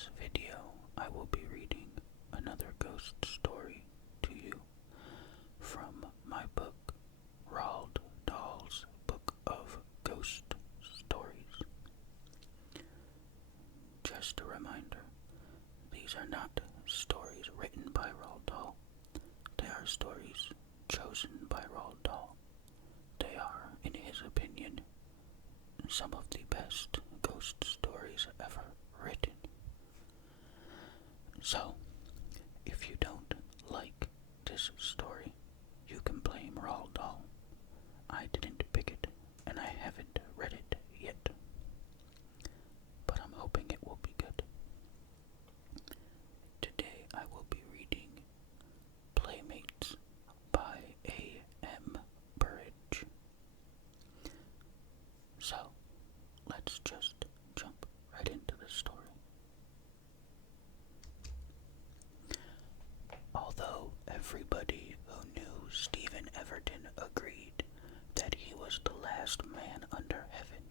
this video, I will be reading another ghost story to you from my book, Roald Dahl's Book of Ghost Stories. Just a reminder, these are not stories written by Roald Dahl. They are stories chosen by Roald Dahl. They are, in his opinion, some of the best ghost stories ever written. So, if you don't like this story, you can blame Roald Dahl. I didn't pick it, and I haven't read it yet. But I'm hoping it will be good. Today I will be reading Playmates by A.M. Burridge. So, let's just jump right into the story. Although everybody who knew Stephen Everton agreed that he was the last man under heaven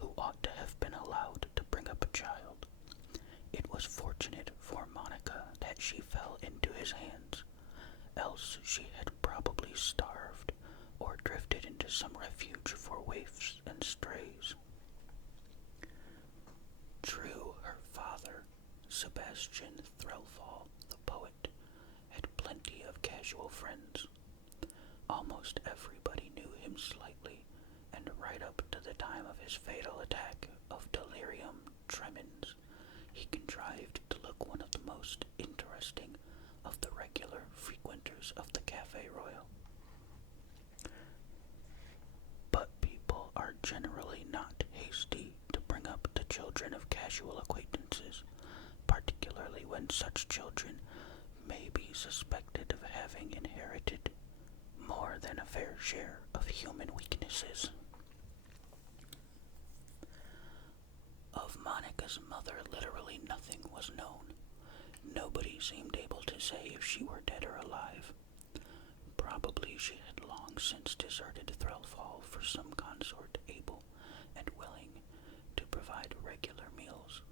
who ought to have been allowed to bring up a child, it was fortunate for Monica that she fell into his hands, else she had probably starved or drifted into some refuge for waifs and strays. True, her father, Sebastian Threlfall, the poet, had plenty of casual friends. Almost everybody knew him slightly, and right up to the time of his fatal attack of delirium tremens, he contrived to look one of the most interesting of the regular frequenters of the Café Royal. But people are generally not hasty to bring up the children of casual acquaintances, particularly when such children may be suspected of having inherited more than a fair share of human weaknesses. Of Monica's mother, literally nothing was known. Nobody seemed able to say if she were dead or alive. Probably she had long since deserted Threlfall for some consort able and willing to provide regular meals.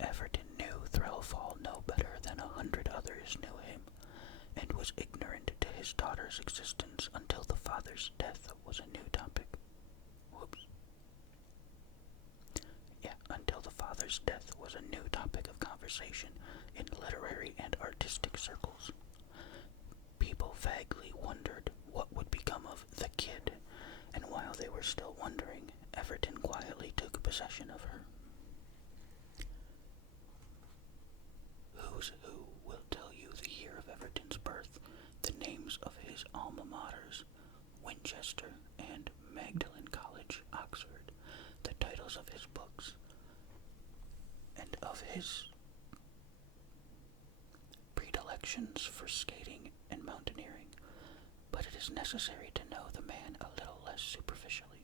Everton knew Threlfall no better than 100 others knew him, and was ignorant to his daughter's existence until the father's death was a new topic. Until the father's death was a new topic of conversation in literary and artistic circles. People vaguely wondered what would become of the kid, and while they were still wondering, Everton quietly took possession of her. Who's Who will tell you the year of Everton's birth, the names of his alma maters, Winchester and Magdalen College, Oxford, the titles of his books, and of his predilections for skating and mountaineering, but it is necessary to know the man a little less superficially.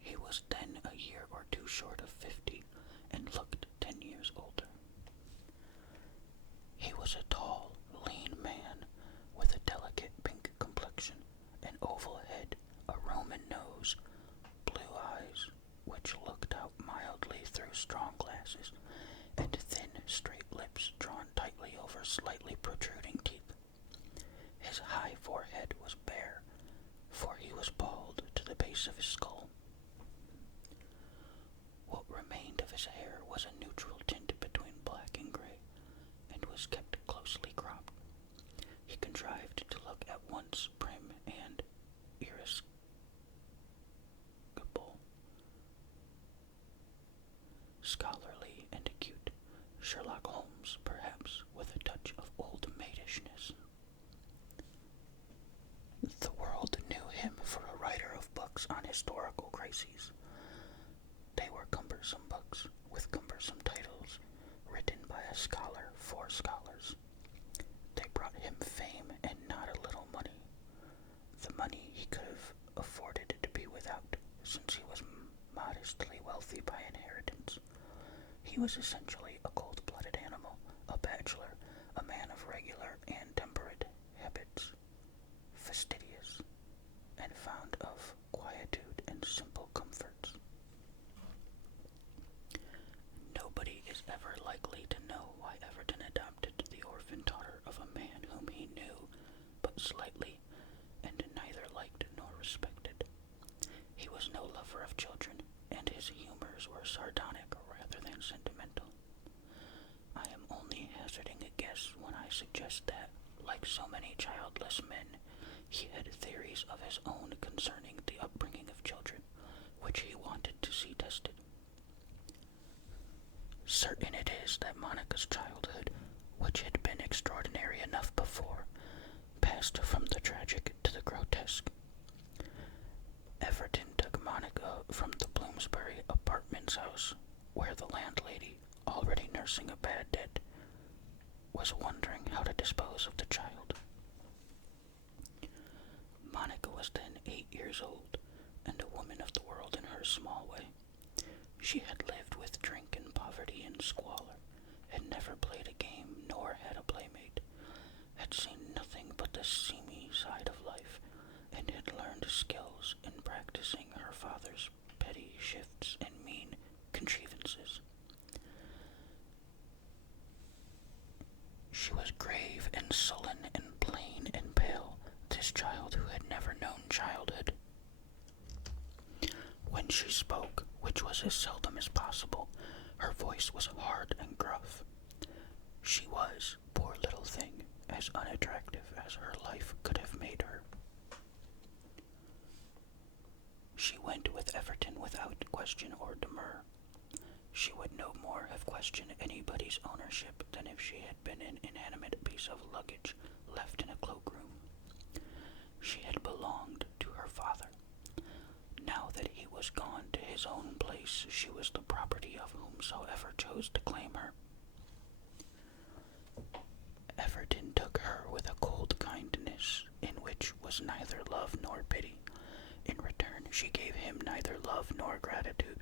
He was then a year or two short of 50, and looked 10 years older. He was a tall, lean man, with a delicate pink complexion, an oval head, a Roman nose, blue eyes, which looked out mildly through strong glasses, and thin, straight lips drawn tightly over slightly protruding teeth. His high forehead was bare, for he was bald to the base of his skull. What remained of his hair was a neutral tint between black and gray, and was kept closely cropped. He contrived to look at once prim and irascible, scholarly and acute, Sherlock Holmes, perhaps, with a touch of old maidishness. The world knew him for a writer of books on historical crises. They were cumbersome books, with cumbersome titles, written by a scholar for scholars. They brought him fame and not a little money. The money he could have afforded to be without, since he was modestly wealthy by inheritance. He was essentially a cold-blooded animal, a bachelor, a man of regular and temperate habits, fastidious, and fond of quietude and simple comforts. lover of children, and his humors were sardonic rather than sentimental. I am only hazarding a guess when I suggest that, like so many childless men, he had theories of his own concerning the upbringing of children, which he wanted to see tested. Certain it is that Monica's childhood, which had been extraordinary enough before, passed from the tragic to the grotesque. Everton took Monica from the Bloomsbury Apartments house, where the landlady, already nursing a bad debt, was wondering how to dispose of the child. Monica was then 8 years old, and a woman of the world in her small way. She had lived with drink and poverty and squalor, had never played a game nor had a playmate, had seen nothing but the seamy side of life, and had learned skills in practicing her father's petty shifts and mean contrivances. She was grave and sullen and plain and pale, this child who had never known childhood. When she spoke, which was as seldom as possible, her voice was hard and gruff. She was, poor little thing, as unattractive as her life could have made her. She went with Everton without question or demur. She would no more have questioned anybody's ownership than if she had been an inanimate piece of luggage left in a cloakroom. She had belonged to her father. Now that he was gone to his own place, she was the property of whomsoever chose to claim her. Everton took her with a cold kindness, in which was neither love nor pity. In return, she gave him neither love nor gratitude,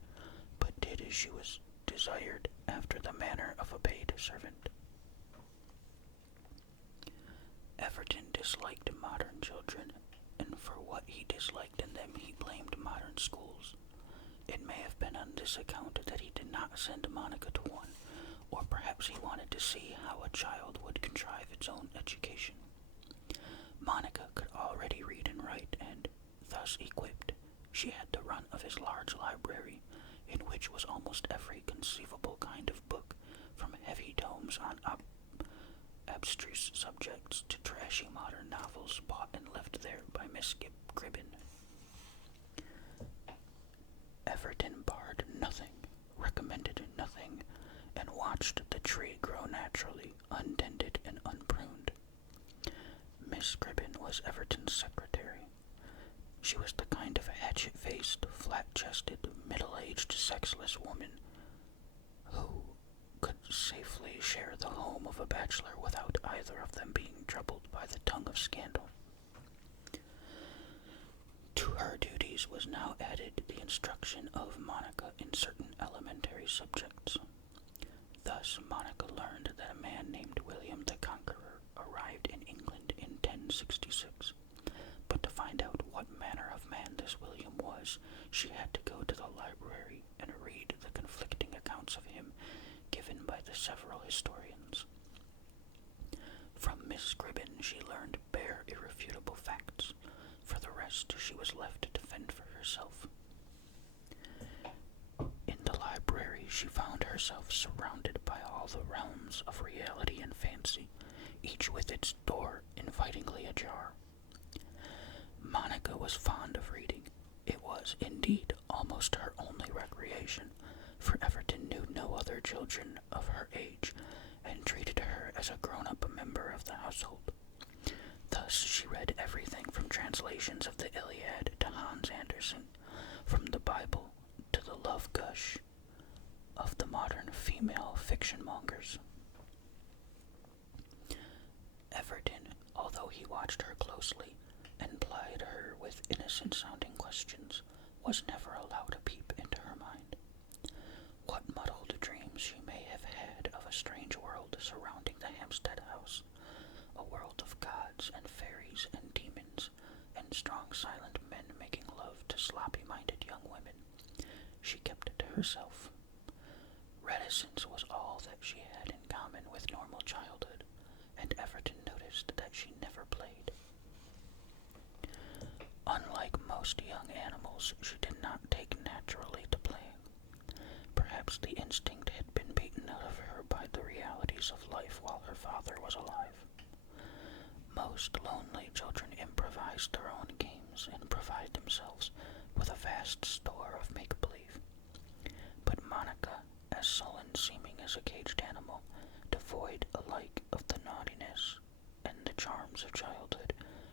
but did as she was desired after the manner of a paid servant. Everton disliked modern children, and for what he disliked in them he blamed modern schools. It may have been on this account that he did not send Monica to one, or perhaps he wanted to see how a child would contrive its own education. Monica could already read and write, and, thus equipped, she had the run of his large library, in which was almost every conceivable kind of book, from heavy tomes on abstruse subjects to trashy modern novels bought and left there by Miss Cribben. Everton barred nothing, recommended nothing, and watched the tree grow naturally, untended and unpruned. Miss Cribben was Everton's secretary. She was the kind of hatchet-faced, flat-chested, middle-aged, sexless woman who could safely share the home of a bachelor without either of them being troubled by the tongue of scandal. To her duties was now added the instruction of Monica in certain elementary subjects. Thus Monica learned that a man named William the Conqueror arrived in England in 1066, but to find out what manner of man this William was, she had to go to the library and read the conflicting accounts of him given by the several historians. From Miss Cribben she learned bare irrefutable facts. For the rest, she was left to fend for herself. In the library she found herself surrounded by all the realms of reality and fancy, each with its door invitingly ajar. Monica was fond of reading. It was, indeed, almost her only recreation, for Everton knew no other children of her age, and treated her as a grown-up member of the household. Thus she read everything from translations of the Iliad to Hans Andersen, from the Bible to the love gush of the modern female fiction-mongers. Everton, although he watched her closely and plied her with innocent-sounding questions, was never allowed a peep into her mind. What muddled dreams she may have had of a strange world surrounding the Hampstead house, a world of gods and fairies and demons, and strong silent men making love to sloppy-minded young women, she kept it to herself. Reticence was all that she had in common with normal childhood, and Everton noticed that she never played. Unlike most young animals, she did not take most lonely children improvised their own games and provided themselves with a vast store of make-believe. But Monica, as sullen-seeming as a caged animal, devoid alike of the naughtiness and the charms of childhood,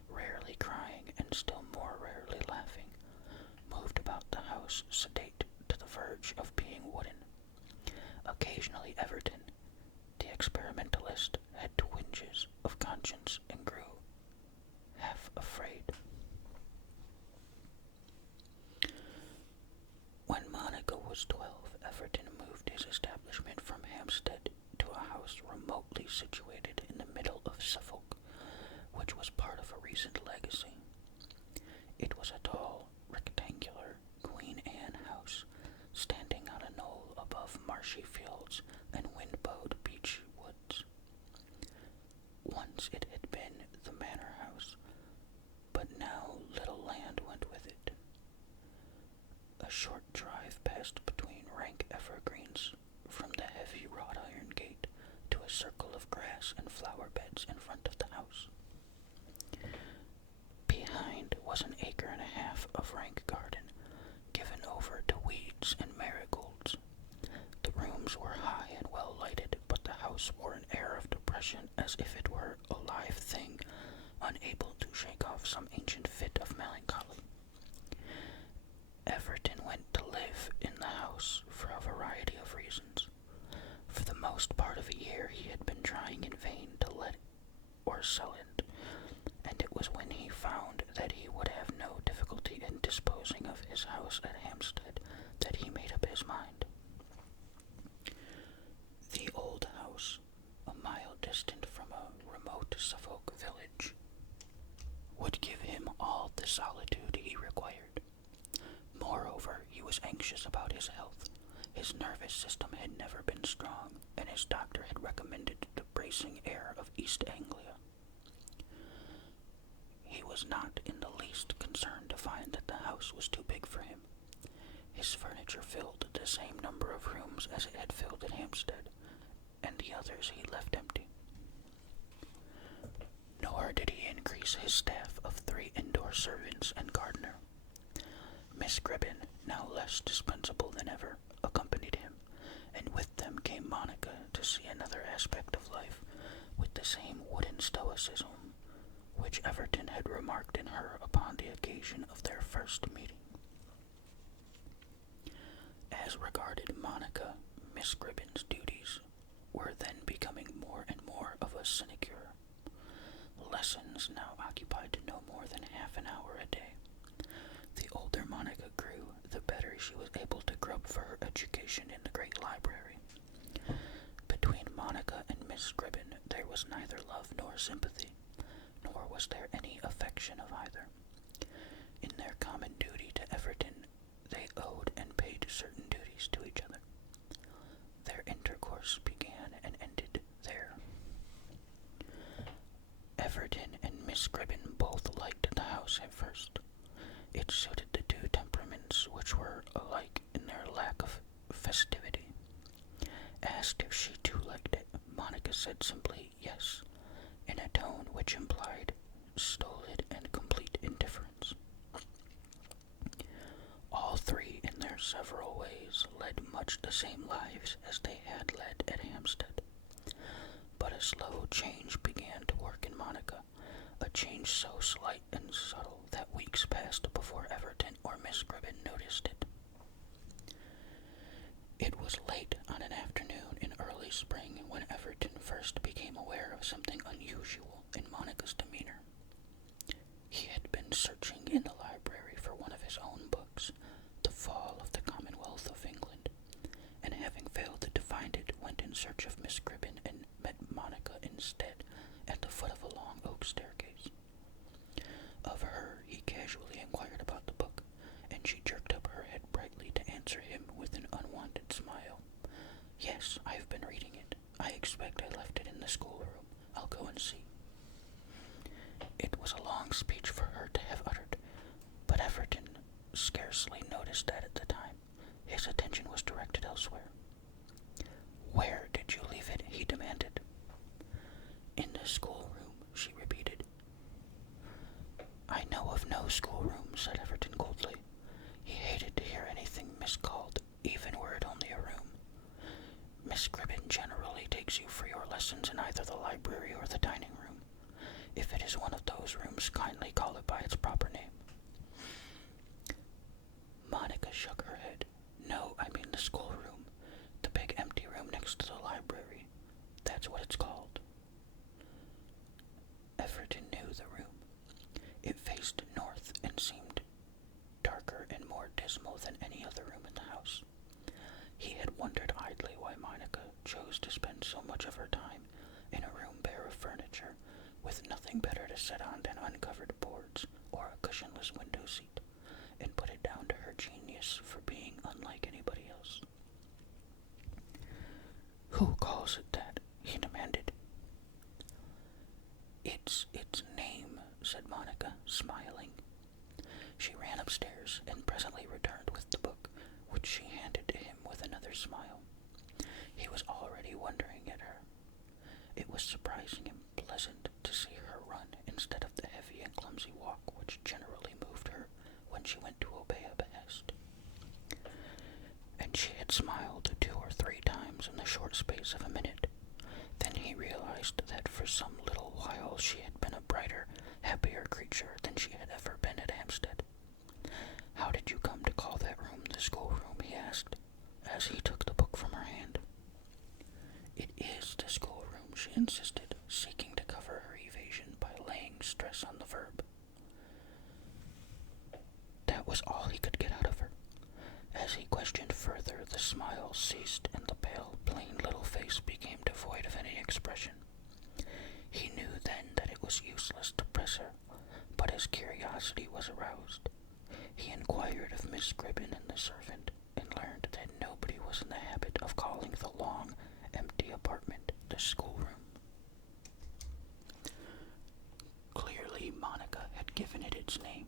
rarely crying and still more rarely laughing, moved about the house sedate to the verge of being wooden. Occasionally Everton, the experimentalist, had twinges of conscience and grew half afraid. When Monica was 12, Everton moved his establishment from Hampstead to a house remotely situated in the middle of Suffolk, which was part of a recent legacy. It was a tall, rectangular Queen Anne house, standing on a knoll above marshy fields and wind-bowed beech woods. Once it had been the manor house, but now little land went with it. A short drive passed between rank evergreens from the heavy wrought iron gate to a circle of grass and flower beds in front of the house. Behind was an acre and a half of rank garden, given over to weeds and marigolds. The rooms were high and well lighted, but the house wore an air of depression as if it were a live thing, unable to shake off some ancient fit of melancholy. Everton went to live in the house for a variety of reasons. For the most part of a year he had been trying in vain to let or sell it, and it was when he found that he would have no difficulty in disposing of his house at Hampstead that he made up his mind. The old house, a mile distant from a remote Suffolk village, would give him all the solitude he required. Moreover, he was anxious about his health. His nervous system had never been strong, and his doctor had recommended the bracing air of East Anglia. He was not in the least concerned to find that the house was too big for him. His furniture filled the same number of rooms as it had filled at Hampstead, and the others he left empty. Nor did he increase his staff of 3 indoor servants and gardener. Miss Gribbin, now less dispensable than ever, accompanied him, and with them came Monica to see another aspect of life, with the same wooden stoicism which Everton had remarked in her upon the occasion of their first meeting. As regarded Monica, Miss Gribbin's duties were then becoming more and more of a sinecure. Lessons now occupied no more than half an hour a day. The older Monica grew, the better she was able to grub for her education in the great library. Between Monica and Miss Gribbin there was neither love nor sympathy, nor was there any affection of either. In their common duty to Everton, they owed and paid certain duties to each other. Their intercourse began and ended there. Everton and Miss Gribbin both liked the house at first. It suited the two temperaments, which were alike in their lack of festivity. Asked if she too liked it, Monica said simply yes, in a tone which implied stolid and complete indifference. All three, in their several ways, led much the same lives as they had led at Hampstead. But a slow change began to work in Monica, a change so slight and subtle that weeks passed before Everton or Miss Gribbin noticed it. It was late on an afternoon in early spring when Everton first became aware of something unusual in Monica's demeanor. He had been searching in the library for one of his own books, The Fall of the Commonwealth of England, and having failed to find it, went in search of Miss Gribbin and met Monica instead at the foot of a long oak staircase. Of her he casually inquired about the book, and she jerked up her head brightly to answer him with an unwonted smile. "Yes, I have been reading it. I expect I left it in the schoolroom. I'll go and see." It was a long speech for her to have uttered, but Everton scarcely noticed that at the time. His attention was directed elsewhere. "Where did you leave it?" he demanded. "In the schoolroom," she repeated. No schoolroom, said Everton coldly. He hated to hear anything miscalled, even were it only a room. Miss Gribbin generally takes you for your lessons in either the library or the dining room. If it is one of those rooms, kindly call it by its proper name. Monica shook her head. No, I mean the schoolroom. The big empty room next to the library. That's what it's called. Everton knew the room. It faced north and seemed darker and more dismal than any other room in the house. He had wondered idly why Monica chose to spend so much of her time in a room bare of furniture, with nothing better to sit on than uncovered boards or a cushionless window seat, and put it down to her genius for being unlike anybody else. Who calls it that? He demanded. It's its name, said Monica, smiling. She ran upstairs and presently returned with the book, which she handed to him with another smile. He was already wondering at her. It was surprising and pleasant to see her run instead of the heavy and clumsy walk which generally moved her when she went to obey a behest. And she had smiled 2 or 3 times in the short space of a minute. Then he realized that for some little while she had been a brighter, happier creature than she had ever been at Hampstead. How did you come to call that room the schoolroom? He asked, as he took the book from her hand. It is the schoolroom, she insisted, seeking to cover her evasion by laying stress on the verb. That was all he could get out of her. As he questioned further, the smile ceased and the pale, plain little face became devoid of any expression. He knew then that it was useless to press her, but his curiosity was aroused. He inquired of Miss Gribbin and the servant, and learned that nobody was in the habit of calling the long, empty apartment the schoolroom. Clearly Monica had given it its name,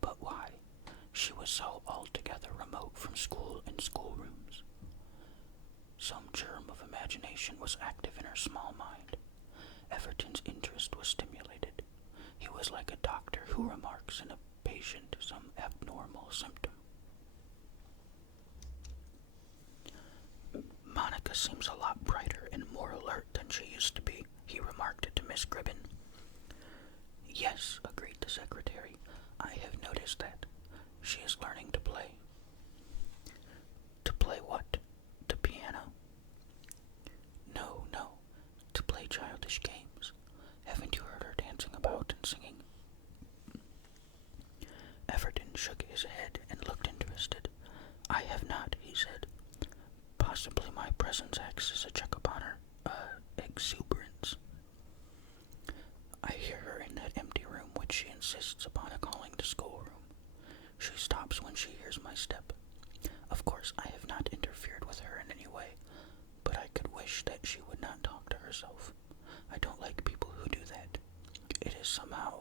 but why? She was so altogether remote from school and schoolrooms. Some germ of imagination was active in her small mind. Everton's interest was stimulated. He was like a doctor who remarks in a patient some abnormal symptom. Monica seems a lot brighter and more alert than she used to be, he remarked to Miss Gribbin. Yes, agreed the secretary. I have noticed that. She is learning to play. To play what? The piano? No, to play childish games. Haven't you heard her dancing about and singing? Everton shook his head and looked interested. I have not, he said. Possibly my presence acts as a check upon her, exuberance. I hear her in that empty room which she insists upon calling the schoolroom. She stops when she hears my step. Of course, I have not interfered with her in any way, but I could wish that she would not talk to herself. I don't like people who do that. It is somehow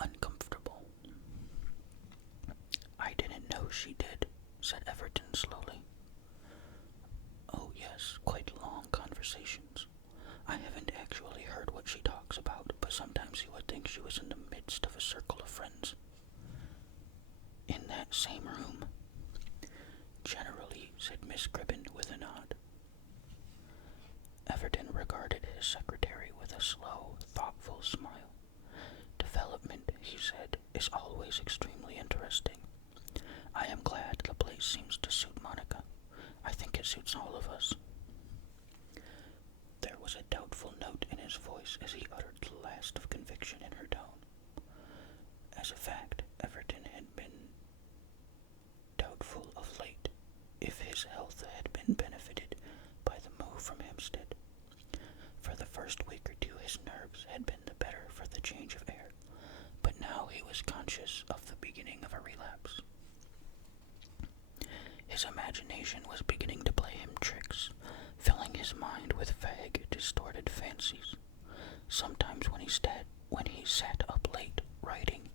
uncomfortable. I didn't know she did, said Everton slowly. Oh yes, quite long conversations. I haven't actually heard what she talks about, but sometimes you would think she was in the midst of a circle of friends. In that same room? Generally, said Miss Gribbin with a nod. Everton regarded his secretary with a slow, thoughtful smile. Development, he said, is always extremely interesting. I am glad the place seems to suit Monica. I think it suits all of us. There was a doubtful note in his voice as he uttered the last of conviction in her tone. As a fact, Everton had been doubtful of late if his health had been benefited by the move from Hampstead. For the first week or 2 his nerves had been the better for the change of air, but now he was conscious of the beginning of a relapse. His imagination was beginning to play him tricks, filling his mind with vague, distorted fancies. Sometimes when he sat up late writing,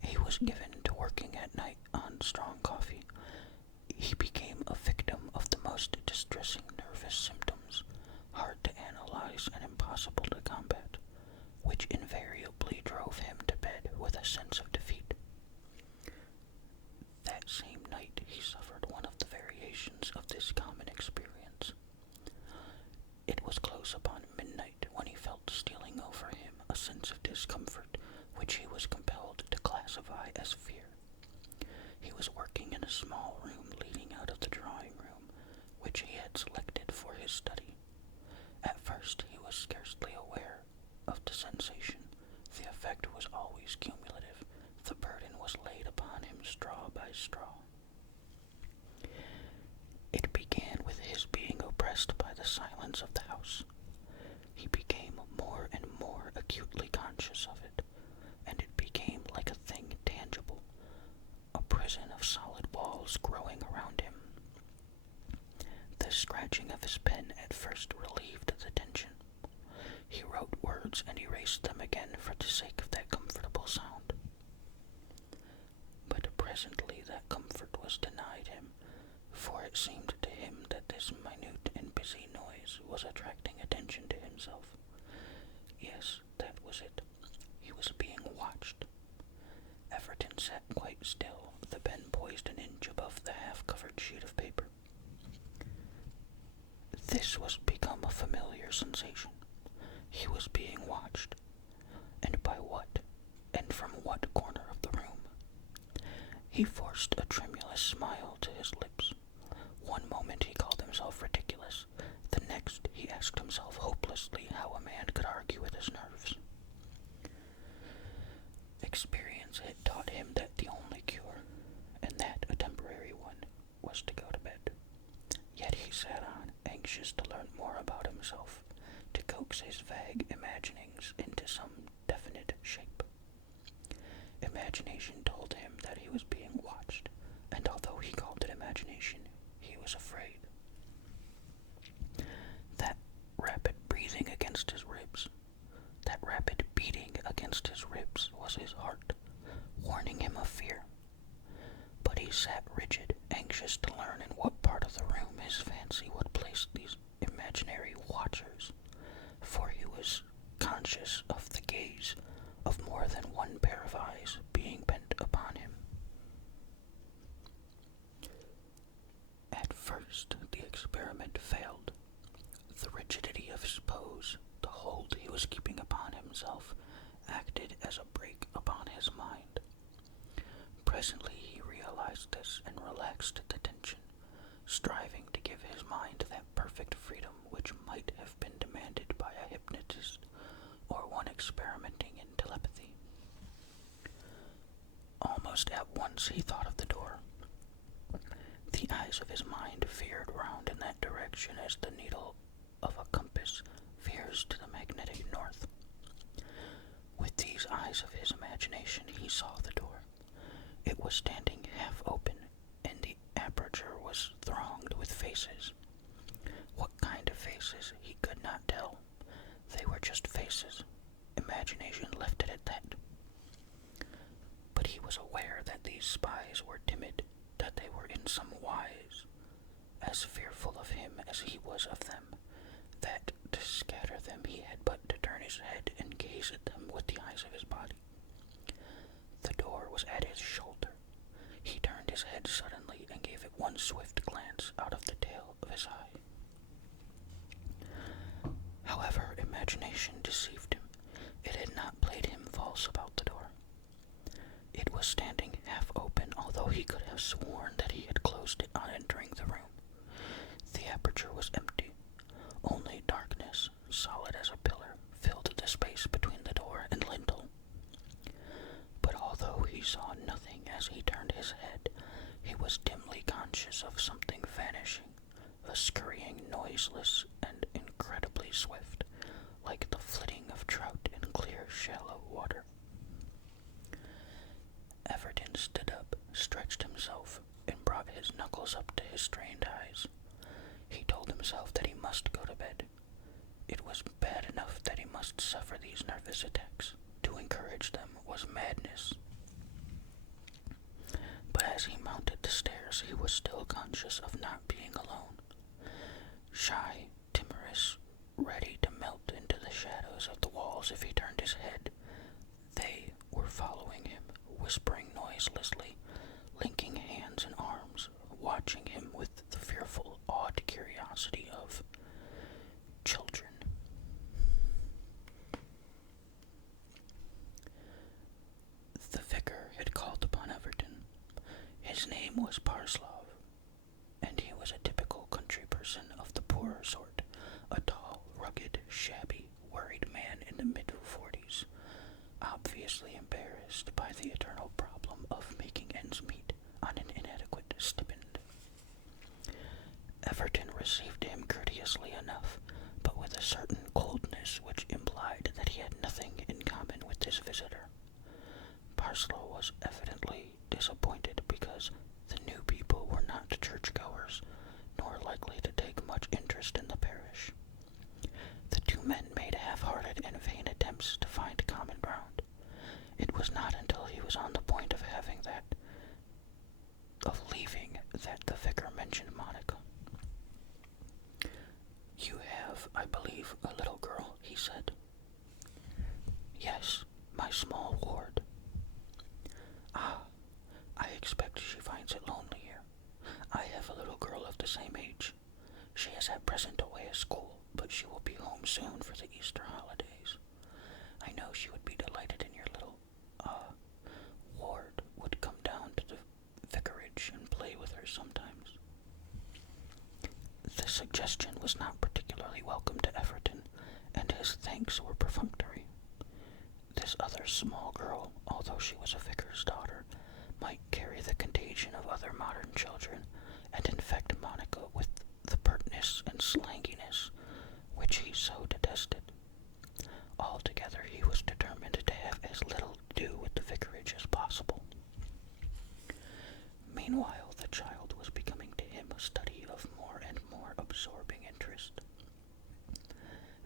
he was given to working at night on strong coffee. He became a victim of the most distressing nervous symptoms, hard to analyze and impossible to combat, which invariably drove him to bed with a sense of defeat. which he was compelled to classify as fear. He was working in a small room leading out of the drawing room, which he had selected for his study. At first he was scarcely aware of the sensation. The effect was always cumulative. The burden was laid upon him straw by straw. It began with his being oppressed by the silence of the house. He became more and more acutely conscious of it, and it became like a thing tangible, a prison of solid walls growing around him. The scratching of his pen at first relieved the tension. He wrote words and erased them again for the sake of that comfortable sound. But presently that comfort was denied him, for it seemed to him that this minute and busy noise was attracting attention to himself. Yes, that was it. He was being watched. Everton sat quite still, the pen poised an inch above the half-covered sheet of paper. This was become a familiar sensation. He was being watched. And by what? And from what corner of the room? He forced a tremulous smile to his lips. One moment he called himself ridiculous. The next he asked himself hopelessly how a man could argue with his nerves. Experience had taught him that the only cure, and that a temporary one, was to go to bed. Yet he sat on, anxious to learn more about himself, to coax his vague imaginings into some definite shape. Imagination told him that he was being watched, and although he called it imagination, he was afraid. That rapid breathing against his ribs, that rapid beating against his ribs was his heart, warning him of fear. But he sat rigid, anxious to learn in what part of the room his fancy would place these imaginary watchers, for he was conscious of the gaze of more than one pair of eyes being bent upon him. At first the experiment failed. The rigidity of his pose, the hold he was keeping upon himself, acted as a brake upon his mind. Presently he realized this and relaxed the tension, striving to give his mind that perfect freedom which might have been demanded by a hypnotist or one experimenting in telepathy. Almost at once he thought of the door. The eyes of his mind veered round in that direction as the needle of a compass veers to the magnetic north. With these eyes of his imagination he saw the door. It was standing half open, and the aperture was thronged with faces. What kind of faces he could not tell. They were just faces. Imagination left it at that. But he was aware that these spies were timid, that they were in some wise as fearful of him as he was of them, that to scatter them he had but to turn his head and gaze at them with the eyes of his body. The door was at his shoulder. He turned his head suddenly and gave it one swift glance out of the tail of his eye. However, imagination deceived him. It had not played him false about the door. It was standing half open, although he could have sworn that he had closed it on entering the room. The aperture was empty. Only darkness, solid as a pillar, filled the space between the door and lintel. But although he saw nothing as he turned his head, he was dimly conscious of something vanishing, a scurrying noiseless and incredibly swift, like the flitting of trout in clear, shallow water. Everton stood up, stretched himself, and brought his knuckles up to his strained eyes. He told himself that he must go to bed. It was bad enough that he must suffer these nervous attacks. To encourage them was madness. But as he mounted the stairs, he was still conscious of not being alone. Shy, timorous, ready to melt into the shadows of the walls if he turned his head, they were following him, whispering noiselessly, linking hands and arms, watching him with the fearful, awed curiosity of children. faced by the eternal problem of making ends meet on an inadequate stipend. Everton received him courteously enough, but with a certain coldness which implied that he had nothing in common with his visitor. Parslow was evidently disappointed because the new people were not churchgoers, nor likely to take much interest in the parish. The two men made half-hearted and vain attempts to find common ground. It was not until he was on the point of leaving that the vicar mentioned Monica. "You have, I believe, a little girl," he said. "Yes, my small ward." "Ah, I expect she finds it lonely here. I have a little girl of the same age. She is at present away at school, but she will be home soon for the Easter holidays. I know she would be delighted in your little, ward, would come down to the vicarage and play with her sometimes." The suggestion was not particularly welcome to Everton, and his thanks were perfunctory. This other small girl, although she was a vicar's daughter, might carry the contagion of other modern children, and infect Monica with the pertness and slanginess which he so detested. Altogether, he was determined to have as little to do with the vicarage as possible. Meanwhile, the child was becoming to him a study of more and more absorbing interest.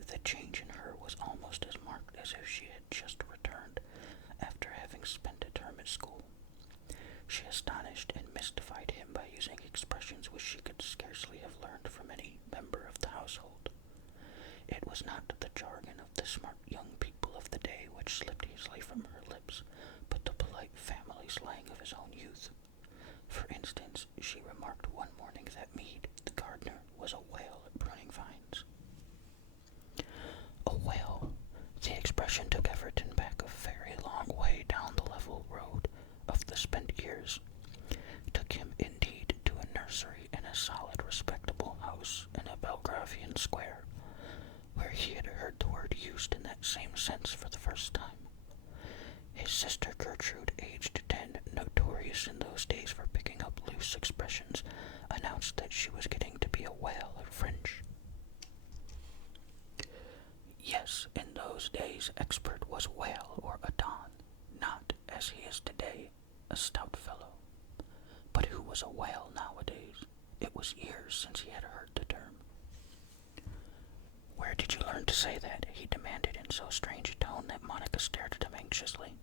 The change in her was almost as marked as if she had just returned after having spent a term at school. She astonished and mystified him by using expressions which she could scarcely have learned from any member of the household. It was not the jargon of the smart young people of the day which slipped easily from her lips, but the polite family slang of his own youth. For instance, she remarked one morning that Meade, the gardener, was a whale at pruning vines. A whale. The expression took Everton back a very long way down the level road of the spent years. Took him, indeed, to a nursery in a solid, respectable house in a Belgravian square, where he had heard the word used in that same sense for the first time. His sister Gertrude, aged 10, notorious in those days for picking up loose expressions, announced that she was getting to be a whale at French. Yes, in those days expert was whale or a don, not, as he is today, a stout fellow. But who was a whale nowadays? It was years since he had heard the term. "Where did you learn to say that?" he demanded in so strange a tone that Monica stared at him anxiously.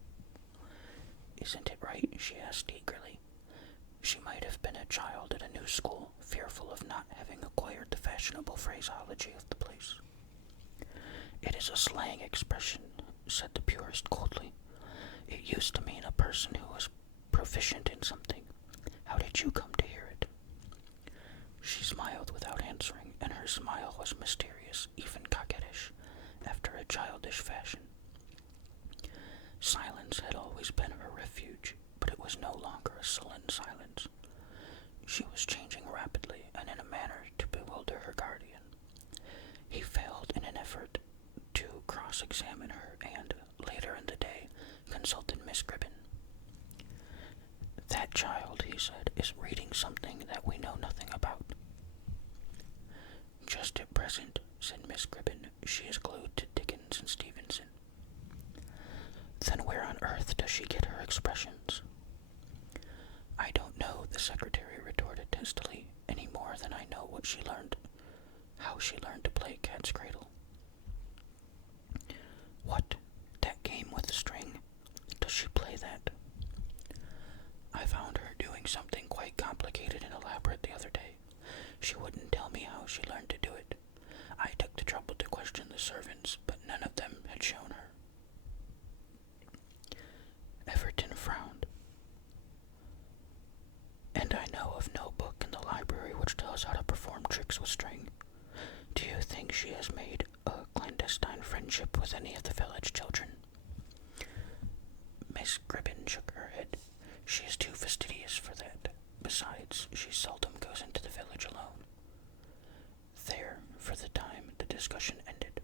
"Isn't it right?" she asked eagerly. She might have been a child at a new school, fearful of not having acquired the fashionable phraseology of the place. "It is a slang expression," said the purist coldly. "It used to mean a person who was proficient in something. How did you come to hear it?" She smiled without answering, and her smile was mysterious, even coquettish, after a childish fashion. Silence had always been her refuge, but it was no longer a sullen silence. She was changing rapidly, and in a manner to bewilder her guardian. He failed in an effort to cross-examine her, and, later in the day, consulted Miss Gribbin. "That child," he said, "is reading something that we know nothing about." "Just at present," said Miss Gribbin, "she is glued to Dickens and Stevenson." "Then where on earth does she get her expressions?" "I don't know," the secretary retorted testily, "any more than I know how she learned to play cat's cradle." "What, that game with the string? Does she play that?" "I found her doing something quite complicated and elaborate the other day. She wouldn't tell me how she learned to do it. I took the trouble to question the servants, but none of them had shown her." Everton frowned. "And I know of no book in the library which tells how to perform tricks with string. Do you think she has made a clandestine friendship with any of the village children?" Miss Gribbin shook her head. "She is too fastidious for that. Besides, she seldom goes into the village alone." There, for the time, the discussion ended.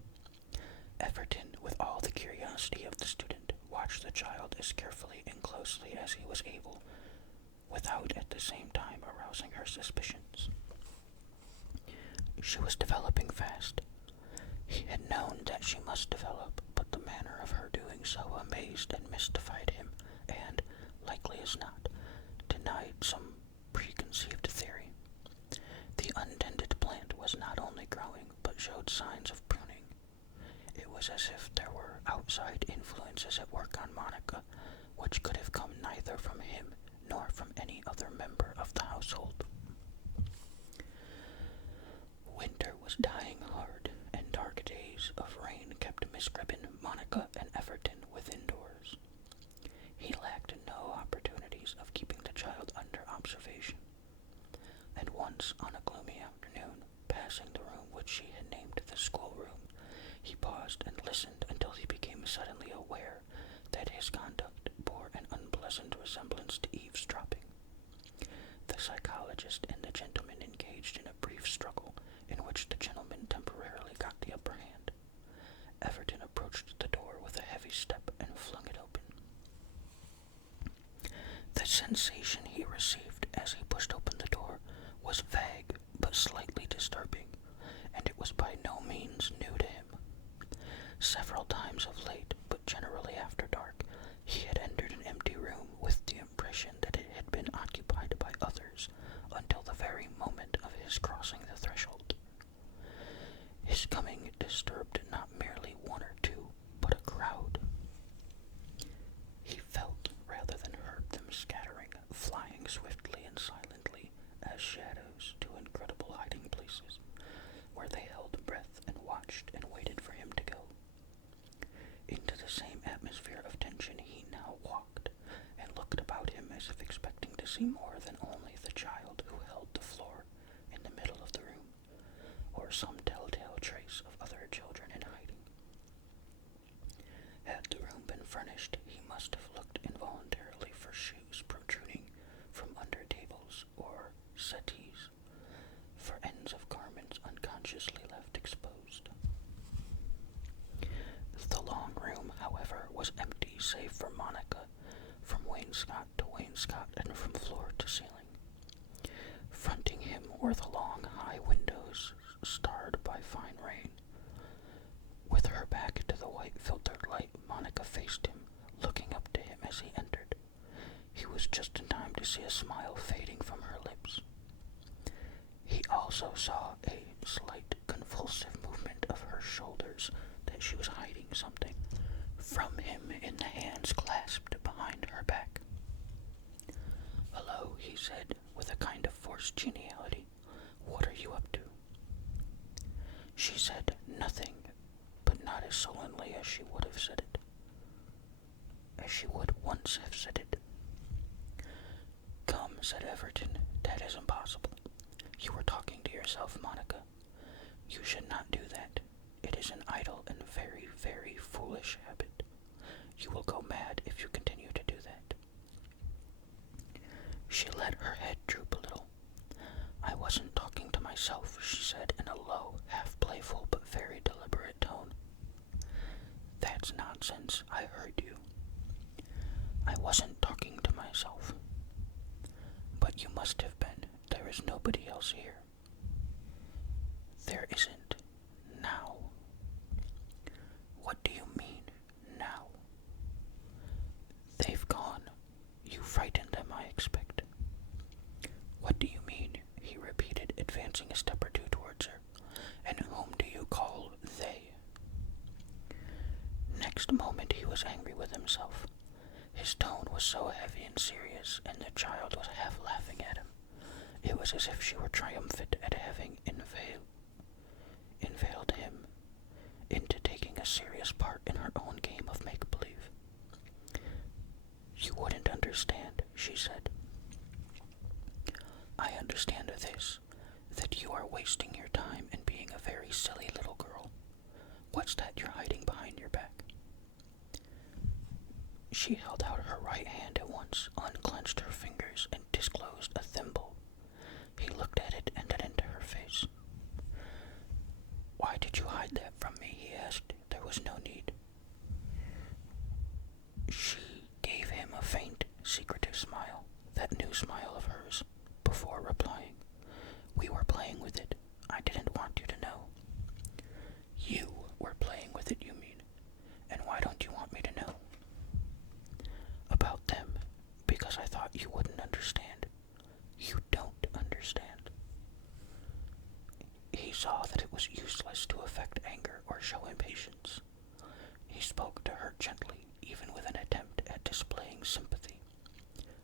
Everton, with all the curiosity of the student, watched the child as carefully and closely as he was able, without at the same time arousing her suspicions. She was developing fast. He had known that she must develop, but the manner of her doing so amazed and mystified him, and, likely as not, denied some preconceived theory. The untended plant was not only growing, but showed signs of pruning. It was as if there were outside influences at work on Monica, which could have come neither from him nor from any other member of the household. Winter was dying hard, and dark days of rain kept Miss Gribbin, Monica, and Everton within doors. He lacked no opportunities of keeping the child under observation, and once on a gloomy afternoon, passing the room which she had named the schoolroom, he paused and listened until he became suddenly aware that his conduct bore an unpleasant resemblance to eavesdropping. The psychologist and the gentleman engaged in a brief struggle in which the gentleman temporarily got the upper hand. Everton approached the door with a heavy step and flung it open. The sensation he received as he pushed open the door was vague but slightly disturbing, and it was by no means new to him. Several times of late, but generally after dark, he had entered an empty room with the impression that it had been occupied by others until the very moment of his crossing the threshold. His coming disturbed not merely one or two, but a crowd. He felt rather than heard them scattering, flying swiftly and silently as shadows to incredible hiding places, where they held breath and watched and waited for him to go. Into the same atmosphere of tension he now walked, and looked about him as if expecting to see more than only the child who held the floor in the middle of the room, or some telltale trace of other children in hiding. Had the room been furnished, he must have looked involuntarily for shoes protruding from under tables or settees, for ends of garments unconsciously left exposed. The long room, however, was empty save for Monica, from wainscot to wainscot and from floor to ceiling. Fronting him were the long, high windows, starred by fine rain. With her back to the white filtered light, Monica faced him, looking up to him as he entered. He was just in time to see a smile fading from her lips. He also saw a slight convulsive movement of her shoulders, that she was hiding something from him in the hands clasped behind her back. "Hello," he said, with a kind of forced geniality. "What are you up to?" She said nothing, but not as sullenly as she would have said it, as she would once have said it. "Come," said Everton, "that is impossible. You were talking to yourself, Monica. You should not do that. It is an idle and very, very foolish habit. You will go mad if you continue to do that." She let her head droop a little. "I wasn't talking to myself," she said in a low, half-playful but very deliberate tone. "That's nonsense. I heard you." "I wasn't talking to myself." "But you must have been. There is nobody else here." "There isn't. Now." "What do you mean, now?" "They've gone. You frightened them, I expect." "What do you mean?" he repeated, advancing a step or two towards her. "And whom do you call they?" Next moment he was angry with himself. His tone was so heavy and serious, and the child was half laughing at him. It was as if she were triumphant at having inveigled him into taking a serious part in her own game of make-believe. "You wouldn't understand," she said. "I understand this, that you are wasting your time and being a very silly little girl. What's that you're hiding behind your back?" She held out her right hand at once, unclenched her fingers, and disclosed a thimble. He looked at it and then into her face. "Why did you hide that from me?" he asked. "There was no need." that new smile of hers, before replying. We were playing with it. I didn't want you to know. You were playing with it, you mean? And why don't you want me to know? About them, because I thought you wouldn't understand. You don't understand. He saw that it was useless to affect anger or show impatience. He spoke to her gently, even with an attempt at displaying sympathy.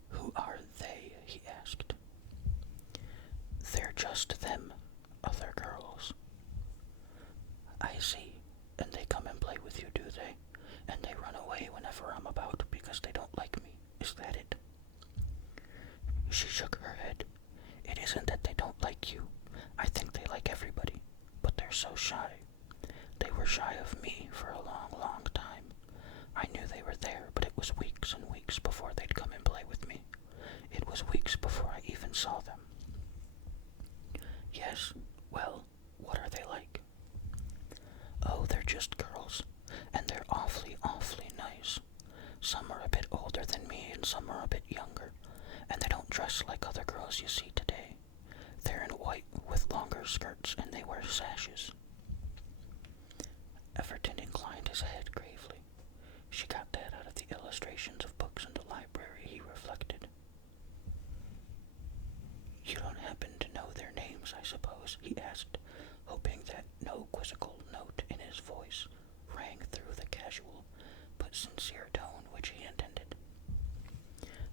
Who are they? He asked. They're just them, other girls. I see. And they come and play with you, do they? And they run away whenever I'm about because they don't like me. Is that it? She shook her head. It isn't that they don't like you. I think they like everybody, but they're so shy. They were shy of me for a long, long time. I knew they were there, but it was weeks and weeks before they'd come and play with me. It was weeks before I even saw them. Yes, well, what are they like? Oh, they're just girls, and they're awfully, awfully nice. Some are a bit older than me, and some are a bit younger, and they don't dress like other girls you see today. They're in white with longer skirts, and they wear sashes. Everton inclined his head gravely. She got that out of the illustrations of books in the library, he reflected. You don't happen to know their names, I suppose, he asked, hoping that no quizzical note in his voice rang through the casual but sincere tone which he intended.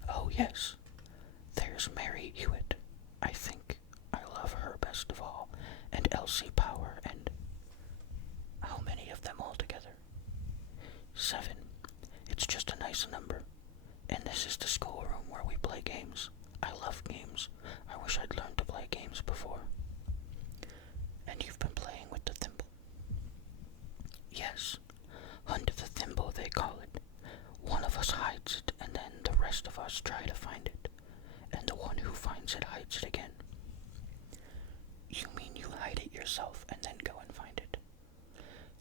Oh, yes. There's Mary Hewitt, I think. I love her best of all, and Elsie Power, and... How many of them altogether? 7. It's just a nice number. And this is the schoolroom where we play games. I love games. I wish I'd learned to play games before. And you've been playing with the thimble? Yes. Hunt the thimble, they call it. One of us hides it, and then the rest of us try to find it. And the one who finds it hides it again. You mean you hide it yourself and then go and find it?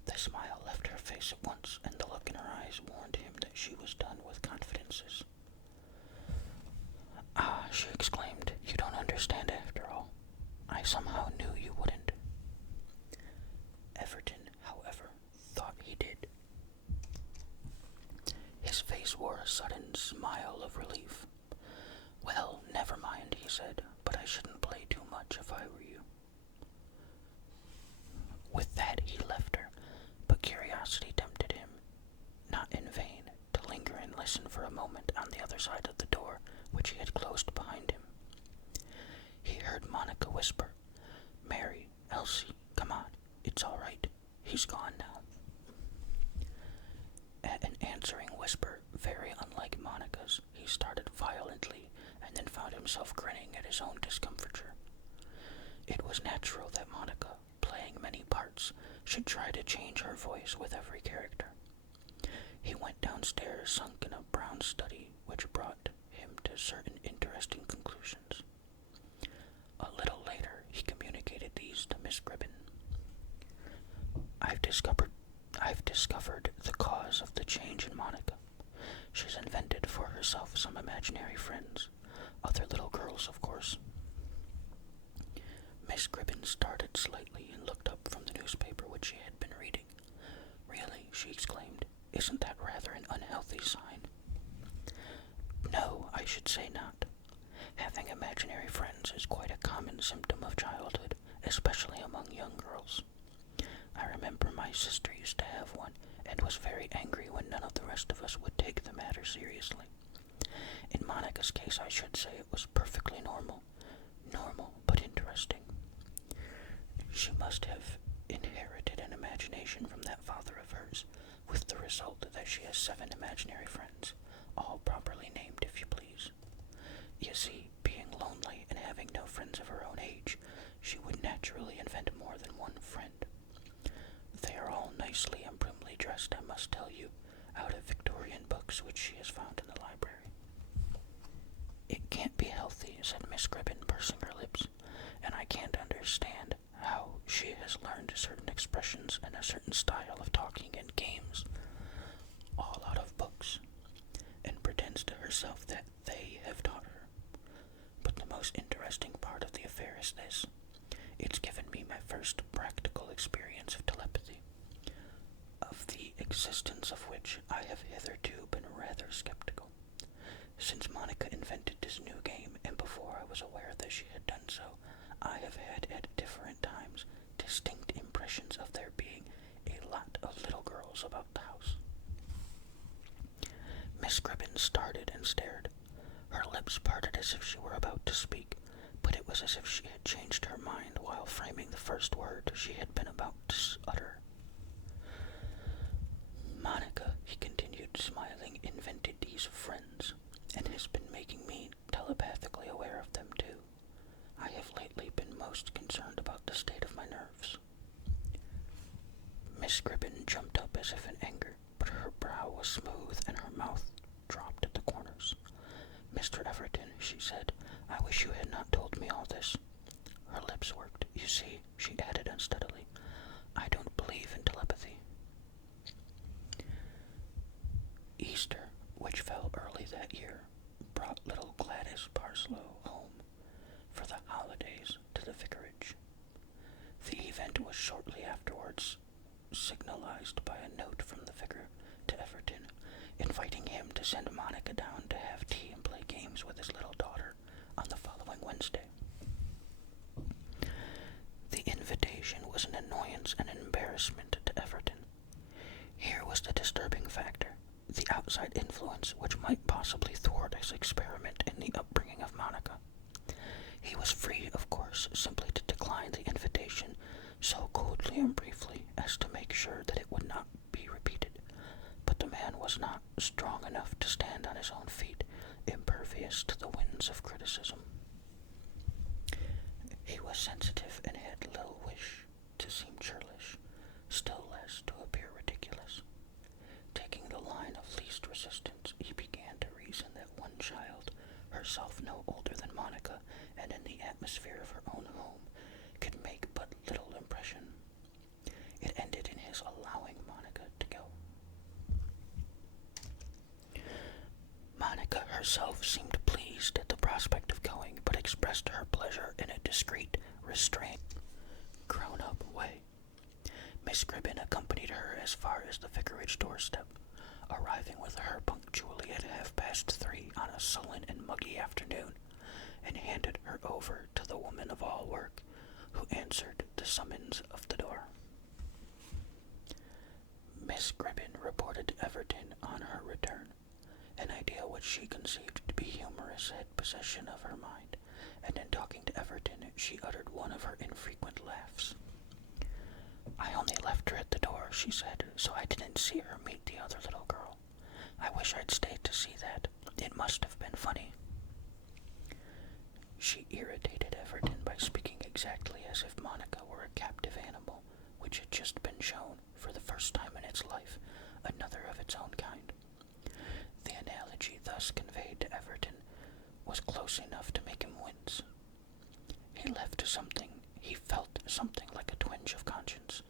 The smile left her face at once, and the look in her eyes warned him that she was done with confidences. Ah, she exclaimed, you don't understand after all. I somehow knew you wouldn't. Everton, however, thought he did. His face wore a sudden smile of relief. Well, never mind, he said, but I shouldn't play too much if I were you. With that he left her, but curiosity tempted him, not in vain, to linger and listen for a moment on the other side of the door which he had closed behind him. He heard Monica whisper, Mary, Elsie, come on, it's all right, he's gone now. At an answering whisper, very unlike Monica's, he started violently, and then found himself grinning at his own discomfiture. It was natural that Monica, playing many parts, should try to change her voice with every character. He went downstairs, sunk in a brown study, which brought him to certain interesting conclusions. A little later, he communicated these to Miss Gribbin. I've discovered the cause of the change in Monica. She's invented for herself some imaginary friends, other little girls, of course. Miss Gribbin started slightly and looked up from the newspaper which she had been reading. Really, she exclaimed, isn't that rather an unhealthy sign? No, I should say not. Having imaginary friends is quite a common symptom of childhood, especially among young girls. I remember my sister used to have one, and was very angry when none of the rest of us would take the matter seriously. In Monica's case, I should say it was perfectly normal. Normal, but interesting. She must have inherited an imagination from that father of hers, with the result that she has 7 imaginary friends, all properly named, if you please. You see, being lonely and having no friends of her own age, she would naturally invent more than one friend. They are all nicely and primly dressed, I must tell you, out of Victorian books which she has found in the library. It can't be healthy, said Miss Gribbin, pursing her lips, and I can't understand how she has learned certain expressions and a certain style of talking and games, all out of books, and pretends to herself that they have taught her. most interesting part of the affair is this. It's given me my first practical experience of telepathy, of the existence of which I have hitherto been rather skeptical. Since Monica invented this new game, and before I was aware that she had done so, I have had at different times distinct impressions of there being a lot of little girls about the house. Miss Gribbin started and stared. Her lips parted as if she were about to speak, but it was as if she had changed her mind while framing the first word she had been about to utter. Monica, he continued, smiling, invented these friends, and has been making me telepathically aware of them too. I have lately been most concerned about the state of my nerves. Miss Gribbin jumped up as if in anger, but her brow was smooth and her mouth dropped at the corners. Mr. Everton, she said, I wish you had not told me all this. Her lips worked. You see, she added unsteadily, I don't believe in telepathy. Easter, which fell early that year, brought little Gladys Parslow home for the holidays to the vicarage. The event was shortly afterwards signalized by a note from the vicar to Everton, inviting him to send Monica down to have tea and play games with his little daughter on the following Wednesday. The invitation was an annoyance and an embarrassment to Everton. Here was the disturbing factor, the outside influence which might possibly thwart his experiment in the upbringing of Monica. He was free, of course, simply to decline the invitation so coldly and briefly as to make sure that it would not be repeated, but the man was not strong enough to stand on his own feet, impervious to the winds of criticism. He was sensitive and had little wish to seem churlish, still less to appear ridiculous. Taking the line of least resistance, he began to reason that one child, herself no older than Monica, and in the atmosphere of her own home, could make but little impression. It ended in his allowing Monica to go. Monica herself seemed pleased at the prospect of going, but expressed her pleasure in a discreet, restrained, grown-up way. Miss Gribbin accompanied her as far as the vicarage doorstep, arriving with her punctually at 3:30 on a sullen and muggy afternoon, and handed her over to the woman of all work, who answered the summons of the door. Miss Gribbin reported to Everton on her return. An idea which she conceived to be humorous had possession of her mind, and in talking to Everton she uttered one of her infrequent laughs. I only left her at the door, she said, so I didn't see her meet the other little girl. I wish I'd stayed to see that. It must have been funny. She irritated Everton by speaking exactly as if Monica were a captive animal, which had just been shown, for the first time in its life, another of its own kind. The analogy thus conveyed to Everton was close enough to make him wince. He felt something like a twinge of conscience,